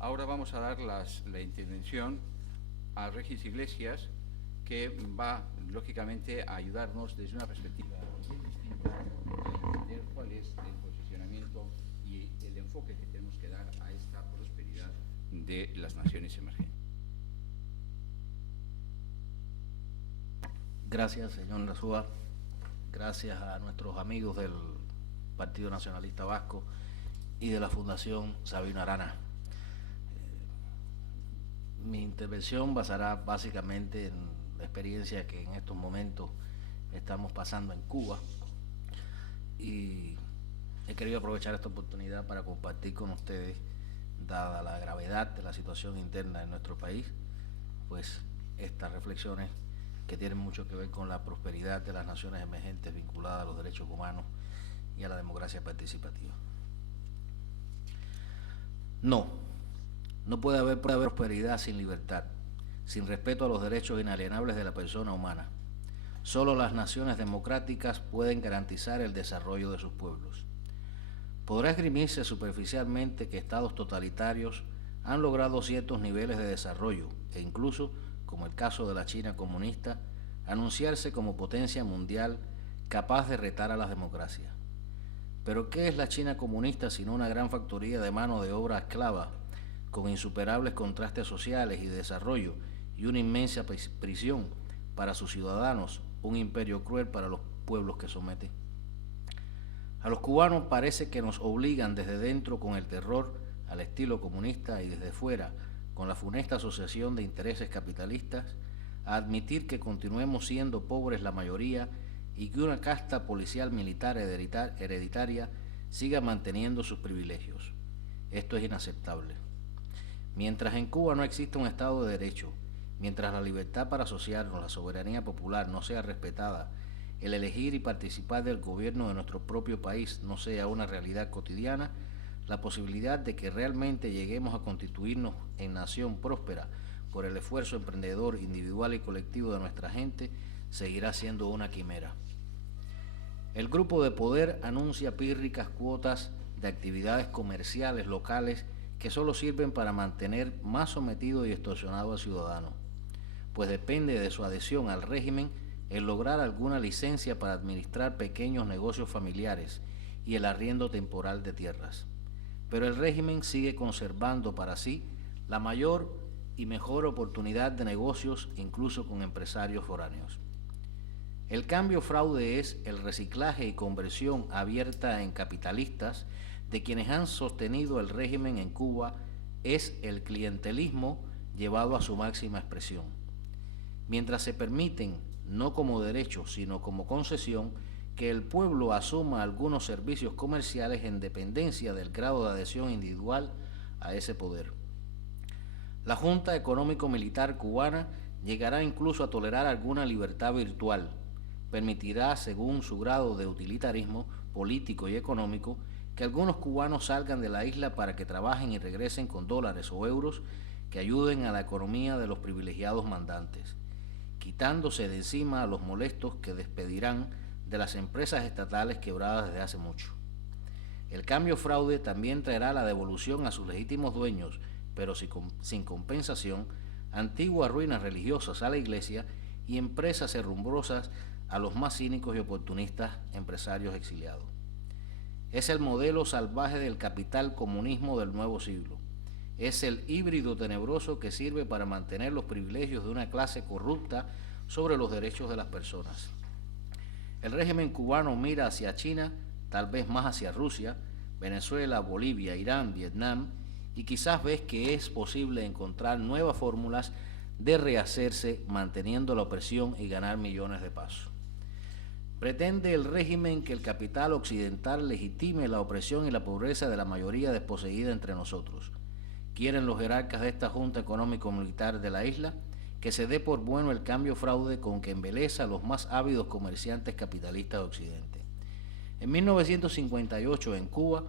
Ahora vamos a dar la intervención a Regis Iglesias, que va, lógicamente, a ayudarnos desde una perspectiva bien distinta a entender cuál es el posicionamiento y el enfoque que tenemos que dar a esta prosperidad de las naciones emergentes. Gracias, señor Nasúa. Gracias a nuestros amigos del Partido Nacionalista Vasco y de la Fundación Sabino Arana. Mi intervención basará básicamente en la experiencia que en estos momentos estamos pasando en Cuba, y he querido aprovechar esta oportunidad para compartir con ustedes, dada la gravedad de la situación interna en nuestro país, pues estas reflexiones que tienen mucho que ver con la prosperidad de las naciones emergentes vinculadas a los derechos humanos y a la democracia participativa. No puede haber prosperidad sin libertad, sin respeto a los derechos inalienables de la persona humana. Solo las naciones democráticas pueden garantizar el desarrollo de sus pueblos. Podrá esgrimirse superficialmente que estados totalitarios han logrado ciertos niveles de desarrollo e incluso, como el caso de la China comunista, anunciarse como potencia mundial capaz de retar a las democracias. Pero ¿qué es la China comunista sino una gran factoría de mano de obra esclava, con insuperables contrastes sociales y de desarrollo y una inmensa prisión para sus ciudadanos, un imperio cruel para los pueblos que somete? A los cubanos parece que nos obligan desde dentro con el terror al estilo comunista y desde fuera con la funesta asociación de intereses capitalistas a admitir que continuemos siendo pobres la mayoría y que una casta policial militar hereditaria siga manteniendo sus privilegios. Esto es inaceptable. Mientras en Cuba no exista un Estado de Derecho, mientras la libertad para asociarnos, la soberanía popular no sea respetada, el elegir y participar del gobierno de nuestro propio país no sea una realidad cotidiana, la posibilidad de que realmente lleguemos a constituirnos en nación próspera por el esfuerzo emprendedor individual y colectivo de nuestra gente seguirá siendo una quimera. El grupo de poder anuncia pírricas cuotas de actividades comerciales locales que solo sirven para mantener más sometido y extorsionado al ciudadano, pues depende de su adhesión al régimen el lograr alguna licencia para administrar pequeños negocios familiares y el arriendo temporal de tierras. Pero el régimen sigue conservando para sí la mayor y mejor oportunidad de negocios, incluso con empresarios foráneos. El cambio fraude es el reciclaje y conversión abierta en capitalistas de quienes han sostenido el régimen en Cuba, es el clientelismo llevado a su máxima expresión. Mientras se permiten, no como derecho, sino como concesión, que el pueblo asuma algunos servicios comerciales en dependencia del grado de adhesión individual a ese poder. La Junta Económico-Militar cubana llegará incluso a tolerar alguna libertad virtual. Permitirá, según su grado de utilitarismo político y económico, que algunos cubanos salgan de la isla para que trabajen y regresen con dólares o euros que ayuden a la economía de los privilegiados mandantes, quitándose de encima a los molestos que despedirán de las empresas estatales quebradas desde hace mucho. El cambio fraude también traerá la devolución a sus legítimos dueños, pero sin compensación, antiguas ruinas religiosas a la Iglesia y empresas herrumbrosas a los más cínicos y oportunistas empresarios exiliados. Es el modelo salvaje del capital comunismo del nuevo siglo. Es el híbrido tenebroso que sirve para mantener los privilegios de una clase corrupta sobre los derechos de las personas. El régimen cubano mira hacia China, tal vez más hacia Rusia, Venezuela, Bolivia, Irán, Vietnam, y quizás ves que es posible encontrar nuevas fórmulas de rehacerse manteniendo la opresión y ganar millones de pasos. Pretende el régimen que el capital occidental legitime la opresión y la pobreza de la mayoría desposeída entre nosotros. Quieren los jerarcas de esta Junta Económico-Militar de la isla que se dé por bueno el cambio fraude con que embeleza a los más ávidos comerciantes capitalistas de Occidente. En 1958, en Cuba,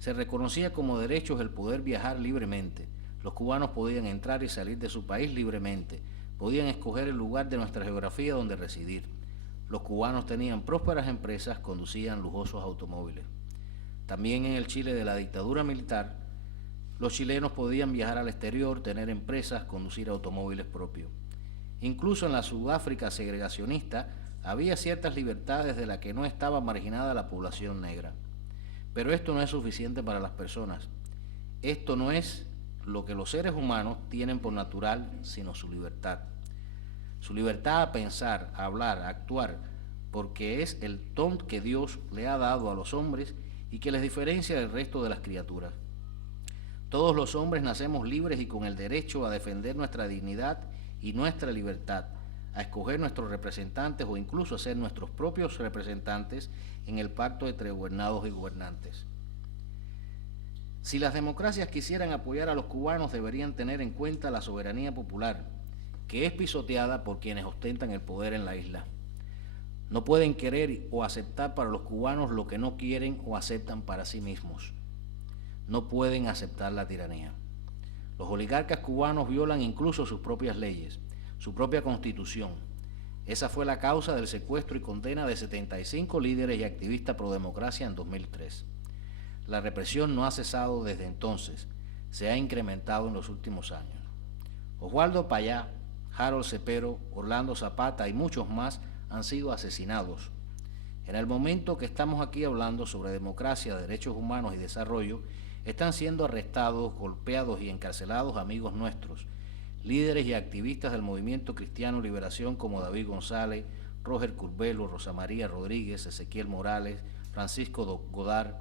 se reconocía como derechos el poder viajar libremente. Los cubanos podían entrar y salir de su país libremente, podían escoger el lugar de nuestra geografía donde residir. Los cubanos tenían prósperas empresas, conducían lujosos automóviles. También en el Chile de la dictadura militar, Los chilenos podían viajar al exterior, tener empresas, conducir automóviles propios. Incluso en la Sudáfrica segregacionista había ciertas libertades de las que no estaba marginada la población negra. Pero esto no es suficiente para las personas. Esto no es lo que los seres humanos tienen por natural, sino su libertad. Su libertad a pensar, a hablar, a actuar, porque es el don que Dios le ha dado a los hombres y que les diferencia del resto de las criaturas. Todos los hombres nacemos libres y con el derecho a defender nuestra dignidad y nuestra libertad, a escoger nuestros representantes o incluso a ser nuestros propios representantes en el pacto entre gobernados y gobernantes. Si las democracias quisieran apoyar a los cubanos, deberían tener en cuenta la soberanía popular, que es pisoteada por quienes ostentan el poder en la isla. No pueden querer o aceptar para los cubanos lo que no quieren o aceptan para sí mismos. No pueden aceptar la tiranía. Los oligarcas cubanos violan incluso sus propias leyes, su propia constitución. Esa fue la causa del secuestro y condena de 75 líderes y activistas pro democracia en 2003. La represión no ha cesado desde entonces, se ha incrementado en los últimos años. Oswaldo Payá, Harold Cepero, Orlando Zapata y muchos más han sido asesinados. En el momento que estamos aquí hablando sobre democracia, derechos humanos y desarrollo, están siendo arrestados, golpeados y encarcelados amigos nuestros, líderes y activistas del movimiento Cristiano Liberación como David González, Roger Curbelo, Rosa María Rodríguez, Ezequiel Morales, Francisco Godard,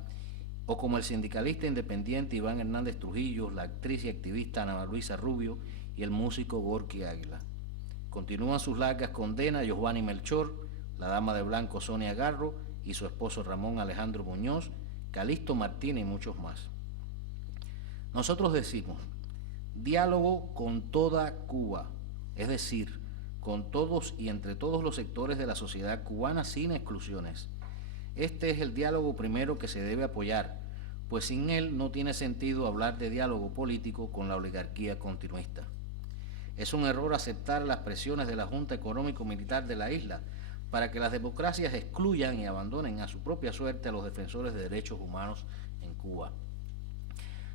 o como el sindicalista independiente Iván Hernández Trujillo, la actriz y activista Ana Luisa Rubio y el músico Gorky Águila. Continúan sus largas condenas Giovanni Melchor, la dama de blanco Sonia Garro y su esposo Ramón Alejandro Muñoz, Calixto Martínez y muchos más. Nosotros decimos, diálogo con toda Cuba, es decir, con todos y entre todos los sectores de la sociedad cubana sin exclusiones. Este es el diálogo primero que se debe apoyar, pues sin él no tiene sentido hablar de diálogo político con la oligarquía continuista. Es un error aceptar las presiones de la Junta Económico-Militar de la isla para que las democracias excluyan y abandonen a su propia suerte a los defensores de derechos humanos en Cuba.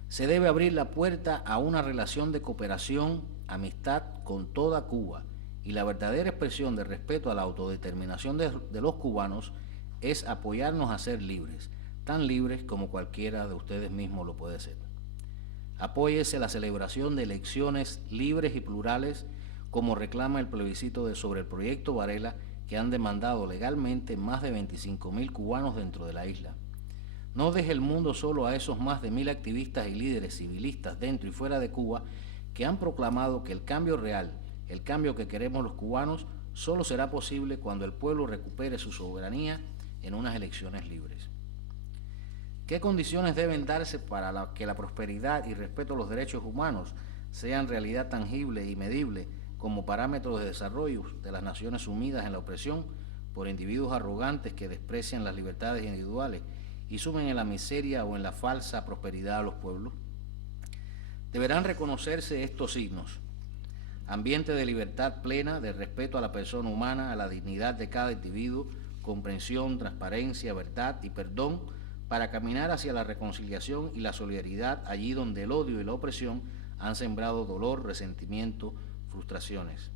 Se debe abrir la puerta a una relación de cooperación, amistad con toda Cuba, y la verdadera expresión de respeto a la autodeterminación de los cubanos es apoyarnos a ser libres, tan libres como cualquiera de ustedes mismos lo puede ser. Apóyese la celebración de elecciones libres y plurales, como reclama el plebiscito sobre el proyecto Varela, que han demandado legalmente más de 25.000 cubanos dentro de la isla. No deje el mundo solo a esos más de 1.000 activistas y líderes civilistas dentro y fuera de Cuba que han proclamado que el cambio real, el cambio que queremos los cubanos, solo será posible cuando el pueblo recupere su soberanía en unas elecciones libres. ¿Qué condiciones deben darse para que la prosperidad y respeto a los derechos humanos sean realidad tangible y medible como parámetros de desarrollo de las Naciones sumidas en la opresión por individuos arrogantes que desprecian las libertades individuales y sumen en la miseria o en la falsa prosperidad a los pueblos? Deberán reconocerse estos signos: ambiente de libertad plena, de respeto a la persona humana, a la dignidad de cada individuo, comprensión, transparencia, verdad y perdón para caminar hacia la reconciliación y la solidaridad allí donde el odio y la opresión han sembrado dolor, resentimiento, frustraciones.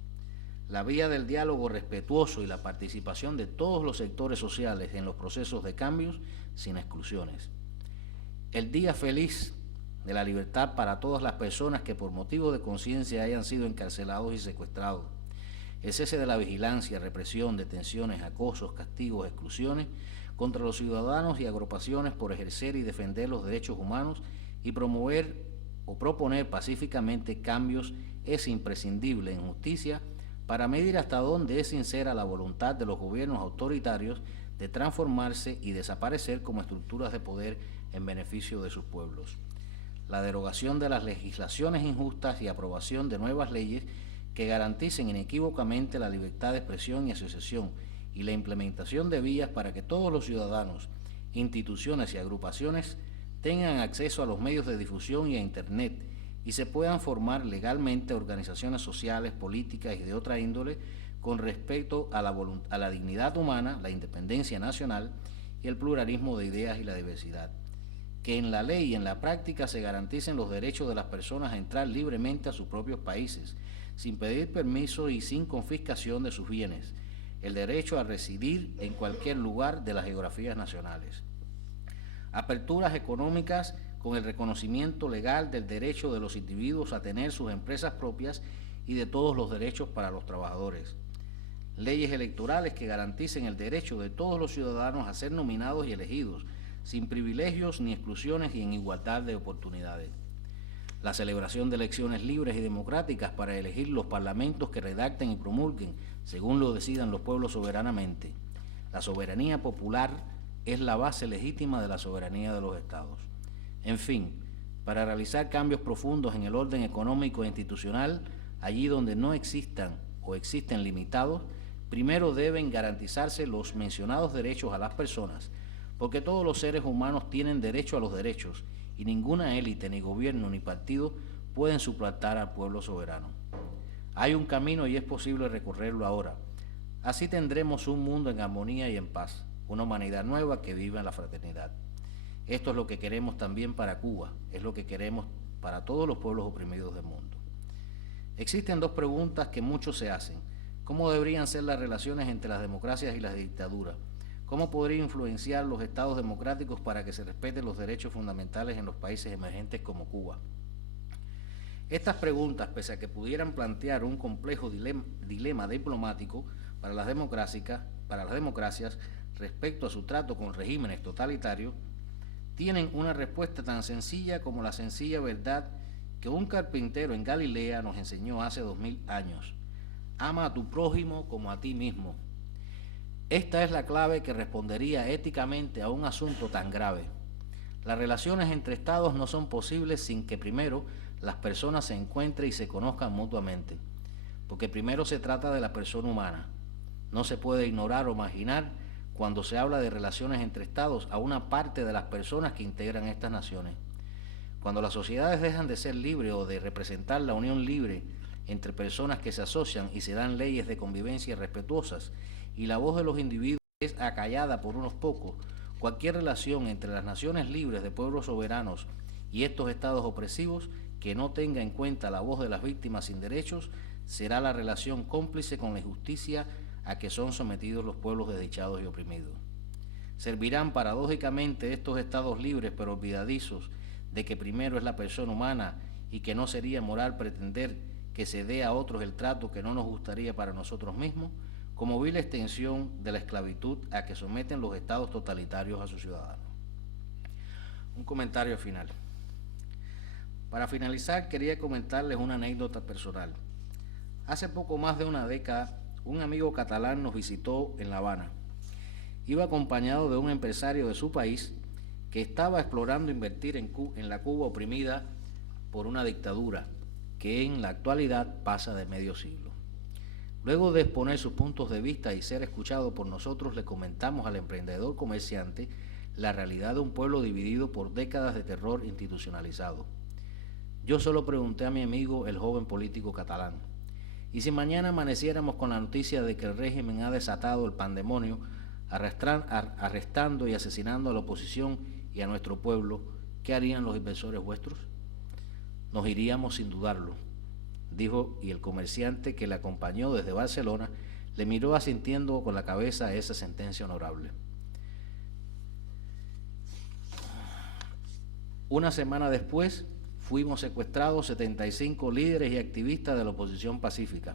La vía del diálogo respetuoso y la participación de todos los sectores sociales en los procesos de cambios sin exclusiones. El día feliz de la libertad para todas las personas que por motivo de conciencia hayan sido encarcelados y secuestrados. El cese de la vigilancia, represión, detenciones, acosos, castigos, exclusiones contra los ciudadanos y agrupaciones por ejercer y defender los derechos humanos y promover o proponer pacíficamente cambios es imprescindible en justicia para medir hasta dónde es sincera la voluntad de los gobiernos autoritarios de transformarse y desaparecer como estructuras de poder en beneficio de sus pueblos. La derogación de las legislaciones injustas y aprobación de nuevas leyes que garanticen inequívocamente la libertad de expresión y asociación y la implementación de vías para que todos los ciudadanos, instituciones y agrupaciones tengan acceso a los medios de difusión y a Internet y se puedan formar legalmente organizaciones sociales, políticas y de otra índole con respecto a la dignidad humana, la independencia nacional y el pluralismo de ideas y la diversidad. que en la ley y en la práctica se garanticen los derechos de las personas a entrar libremente a sus propios países, sin pedir permiso y sin confiscación de sus bienes, el derecho a residir en cualquier lugar de las geografías nacionales. Aperturas económicas con el reconocimiento legal del derecho de los individuos a tener sus empresas propias y de todos los derechos para los trabajadores. Leyes electorales que garanticen el derecho de todos los ciudadanos a ser nominados y elegidos, sin privilegios ni exclusiones y en igualdad de oportunidades. La celebración de elecciones libres y democráticas para elegir los parlamentos que redacten y promulguen, según lo decidan los pueblos soberanamente. La soberanía popular es la base legítima de la soberanía de los estados. En fin, para realizar cambios profundos en el orden económico e institucional, allí donde no existan o existen limitados, primero deben garantizarse los mencionados derechos a las personas, porque todos los seres humanos tienen derecho a los derechos y ninguna élite, ni gobierno, ni partido pueden suplantar al pueblo soberano. Hay un camino y es posible recorrerlo ahora. Así tendremos un mundo en armonía y en paz, una humanidad nueva que viva en la fraternidad. Esto es lo que queremos también para Cuba, es lo que queremos para todos los pueblos oprimidos del mundo. Existen dos preguntas que muchos se hacen. ¿Cómo deberían ser las relaciones entre las democracias y las dictaduras? ¿Cómo podría influenciar los estados democráticos para que se respeten los derechos fundamentales en los países emergentes como Cuba? Estas preguntas, pese a que pudieran plantear un complejo dilema diplomático para las democracias respecto a su trato con regímenes totalitarios, tienen una respuesta tan sencilla como la sencilla verdad que un carpintero en Galilea nos enseñó hace 2000 años. Ama a tu prójimo como a ti mismo. Esta es la clave que respondería éticamente a un asunto tan grave. Las relaciones entre estados no son posibles sin que primero las personas se encuentren y se conozcan mutuamente, porque primero se trata de la persona humana. No se puede ignorar o marginar cuando se habla de relaciones entre estados a una parte de las personas que integran estas naciones. Cuando las sociedades dejan de ser libres o de representar la unión libre entre personas que se asocian y se dan leyes de convivencia respetuosas y la voz de los individuos es acallada por unos pocos, cualquier relación entre las naciones libres de pueblos soberanos y estos estados opresivos que no tenga en cuenta la voz de las víctimas sin derechos será la relación cómplice con la injusticia a que son sometidos los pueblos desdichados y oprimidos. Servirán paradójicamente estos estados libres pero olvidadizos de que primero es la persona humana y que no sería moral pretender que se dé a otros el trato que no nos gustaría para nosotros mismos, como vil extensión de la esclavitud a que someten los estados totalitarios a sus ciudadanos. Un comentario final. Para finalizar, quería comentarles una anécdota personal. Hace poco más de una década, un amigo catalán nos visitó en La Habana. Iba acompañado de un empresario de su país que estaba explorando invertir en la Cuba oprimida por una dictadura que en la actualidad pasa de medio siglo. Luego de exponer sus puntos de vista y ser escuchado por nosotros, le comentamos al emprendedor comerciante la realidad de un pueblo dividido por décadas de terror institucionalizado. Yo solo pregunté a mi amigo, el joven político catalán, ¿y si mañana amaneciéramos con la noticia de que el régimen ha desatado el pandemonio, arrestando y asesinando a la oposición y a nuestro pueblo, qué harían los inversores vuestros? Nos iríamos sin dudarlo, dijo, y el comerciante que le acompañó desde Barcelona le miró asintiendo con la cabeza a esa sentencia honorable. Una semana después, fuimos secuestrados 75 líderes y activistas de la oposición pacífica,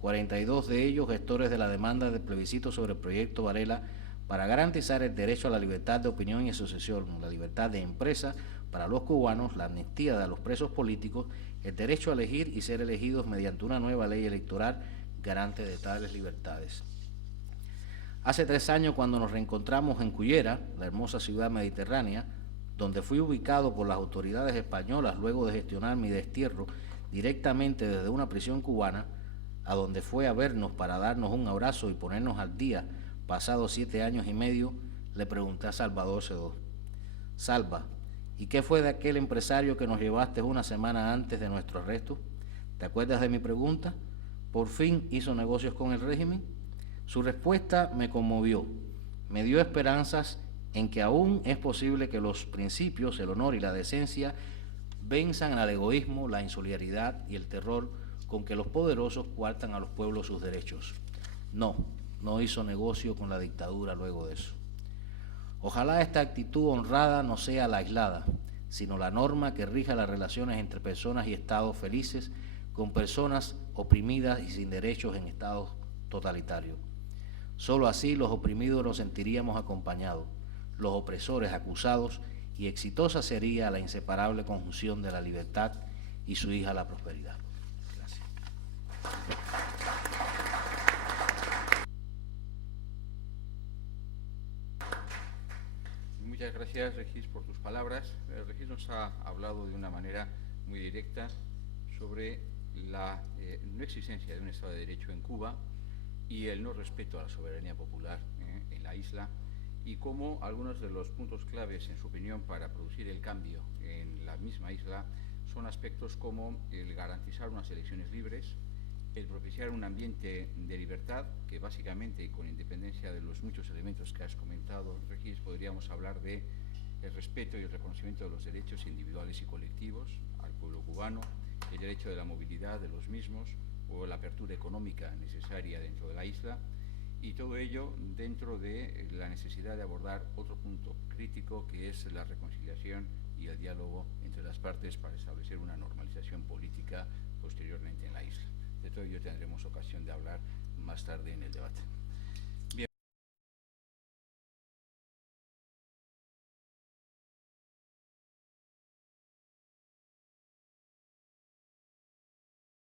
42 de ellos gestores de la demanda de plebiscito sobre el proyecto Varela para garantizar el derecho a la libertad de opinión y asociación, la libertad de empresa para los cubanos, la amnistía de los presos políticos, el derecho a elegir y ser elegidos mediante una nueva ley electoral garante de tales libertades. Hace 3 años, cuando nos reencontramos en Cullera, la hermosa ciudad mediterránea, donde fui ubicado por las autoridades españolas luego de gestionar mi destierro directamente desde una prisión cubana, a donde fue a vernos para darnos un abrazo y ponernos al día, pasados 7 años y medio, le pregunté a Salvador Sedó: Salva, ¿y qué fue de aquel empresario que nos llevaste una semana antes de nuestro arresto? ¿Te acuerdas de mi pregunta? ¿Por fin hizo negocios con el régimen? Su respuesta me conmovió, me dio esperanzas en que aún es posible que los principios, el honor y la decencia venzan al egoísmo, la insolidaridad y el terror con que los poderosos coartan a los pueblos sus derechos. No hizo negocio con la dictadura luego de eso. Ojalá esta actitud honrada no sea la aislada, sino la norma que rija las relaciones entre personas y estados felices con personas oprimidas y sin derechos en estados totalitarios. Solo así los oprimidos nos sentiríamos acompañados, los opresores acusados, y exitosa sería la inseparable conjunción de la libertad y su hija la prosperidad. Gracias. Muchas gracias, Regis, por tus palabras. Regis nos ha hablado de una manera muy directa sobre la no existencia de un Estado de Derecho en Cuba y el no respeto a la soberanía popular en la isla, y cómo algunos de los puntos claves, en su opinión, para producir el cambio en la misma isla son aspectos como el garantizar unas elecciones libres, el propiciar un ambiente de libertad, que básicamente, y con independencia de los muchos elementos que has comentado, Regis, podríamos hablar de el respeto y el reconocimiento de los derechos individuales y colectivos al pueblo cubano, el derecho de la movilidad de los mismos o la apertura económica necesaria dentro de la isla, y todo ello dentro de la necesidad de abordar otro punto crítico, que es la reconciliación y el diálogo entre las partes para establecer una normalización política posteriormente en la isla. De todo ello tendremos ocasión de hablar más tarde en el debate.